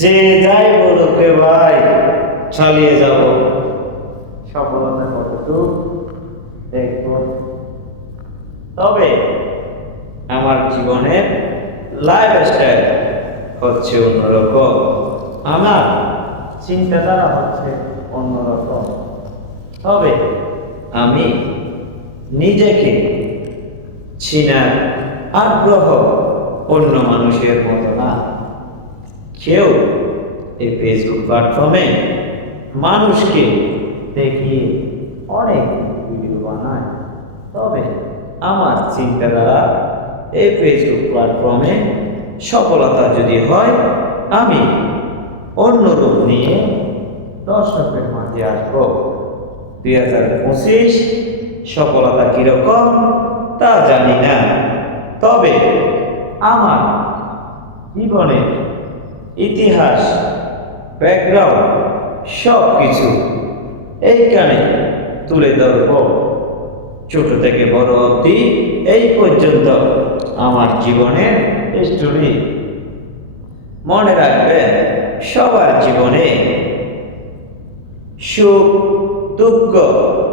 যে যাই বলুক রে ভাই, চালিয়ে যাব। সফলতা কতটুকু দেখব। তবে আমার জীবনের লাইফস্টাইল হচ্ছে অন্যরকম, আমার চিন্তাধারা হচ্ছে অন্যরকম। তবে আমি নিজেকে চিনার আগ্রহ অন্য মানুষের মতো না। কেউ এই ফেসবুক প্ল্যাটফর্মে মানুষকে দেখিয়ে অনেক ভিডিও বানায়, তবে আমার চিন্তাধারা এই ফেসবুক প্ল্যাটফর্মে সফলতা যদি হয়, আমি অন্য রূপ নিয়ে দর্শকের মাঝে আসবো। 2025 সফলতা কিরকম তা জানি না, তবে আমার জীবনের ইতিহাস, ব্যাকগ্রাউন্ড সব কিছু এইখানে তুলে ধরব। ছোট থেকে বড় অবধি এই পর্যন্ত আমার জীবনের স্টোরি। মনে রাখবেন, সবার জীবনে সুখ দুঃখ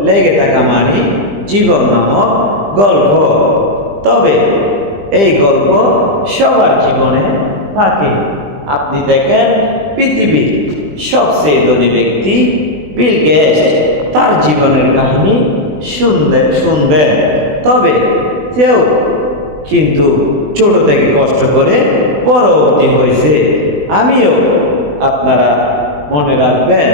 লেগে থাকা মানে জীবন নামক গল্প। তবে এই গল্প সবার জীবনে থাকে। আপনি দেখেন, পৃথিবীর সবচেয়ে ধনী ব্যক্তি বিল গেটস, তার জীবনের কাহিনী শুনবেন। তবে কেউ কিন্তু ছোট থেকে কষ্ট করে পরবর্তী হয়েছে। আমিও, আপনারা মনে রাখবেন,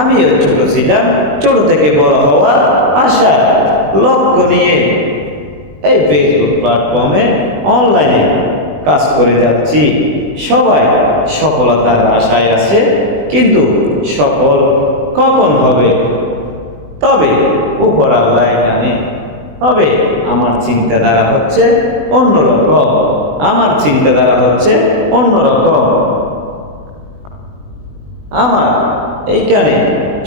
আমিও ছোট ছিলাম, ছোট থেকে বড় হওয়ার আশা লক্ষ্য নিয়ে এই ফেসবুক প্ল্যাটফর্মে অনলাইনে কাজ করে যাচ্ছি। সবাই সফলতার আশায় আছে, কিন্তু সফল কখন হবে তবে উপর আল্লাহ জানে। তবে আমার চিন্তাধারা হচ্ছে অন্যরকম, আমার চিন্তাধারা হচ্ছে অন্যরকম। আমার এইখানে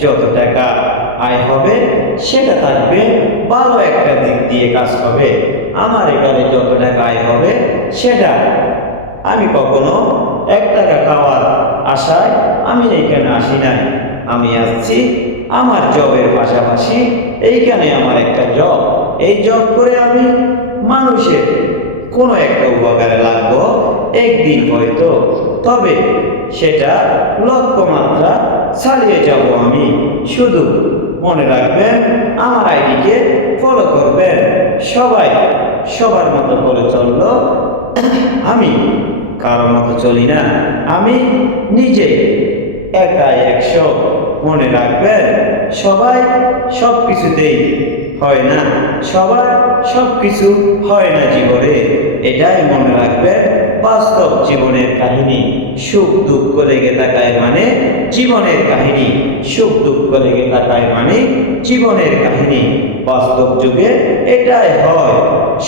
যত টাকা আয় হবে সেটা থাকবে ভালো একটা দিক দিয়ে কাজ হবে। আমার এখানে যত টাকা আয় হবে সেটা আমি কখনো 1 টাকা খাওয়ার আশায় আমি এইখানে আসি নাই। আমি আসছি আমার জবের পাশাপাশি, এইখানে আমার একটা জব, এই জব করে আমি মানুষের কোনো একটা উপকারে লাগবো একদিন হয়তো। তবে সেটা লক্ষ্যমাত্রা ছাড়িয়ে যাব আমি। শুধু মনে রাখবেন, আমার আইডিকে ফলো করবেন। সবাই সবার মতো করে চললো, আমি কারোর মতো চলি না। আমি নিজে একাই 100। মনে রাখবেন, সবাই সব কিছুতেই হয় না, সবার সব কিছু হয় না জীবনে। এটাই মনে রাখবেন বাস্তব জীবনের কাহিনী। সুখ দুঃখ লেগে থাকায় মানে জীবনের কাহিনী, সুখ দুঃখ লেগে থাকায় মানে জীবনের কাহিনী। বাস্তব যুগে এটাই হয়,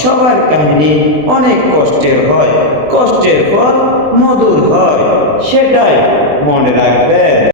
সবার কাহিনী অনেক কষ্টের হয়, কষ্টের ফল মধুর হয়। সেটাই মনে রাখবেন।